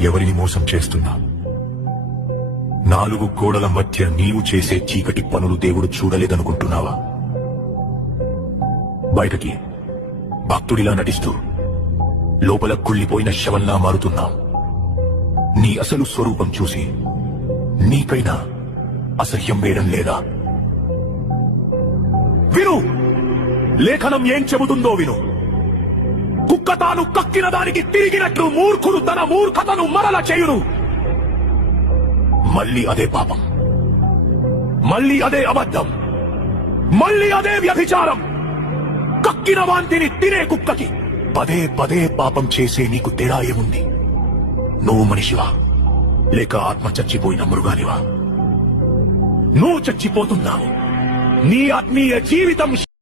ఎవరిని మోసం చేస్తున్నా? నాలుగు గోడల మధ్య నీవు చేసే చీకటి పనులు దేవుడు చూడలేదనుకుంటున్నావా? బయటకి భక్తుడిలా నటిస్తూ లోపల కుళ్ళిపోయిన శవంలా మారుతున్నాం. నీ అసలు స్వరూపం చూసి నీపైన అసహ్యం వేయడం లేదా? విను, లేఖనం ఏం చెబుతుందో విను. కుక్క తాను కక్కిన దానికి తిరిగినట్లు మూర్ఖుడు తన మూర్ఖతను మరల చేయును. మళ్ళీ అదే పాపం, మళ్ళీ అదే అబద్ధం, మళ్ళీ అదే వ్యభిచారం. కక్కిన వాంతిని తినే కుక్కకి పదే పదే పాపం చేసే నీకు తేడా ఏముంది? నువ్వు మనిషివా లేక ఆత్మ చచ్చిపోయిన మృగానివా? నువ్వు చచ్చిపోతున్నావు. నీ ఆత్మీయ జీవితం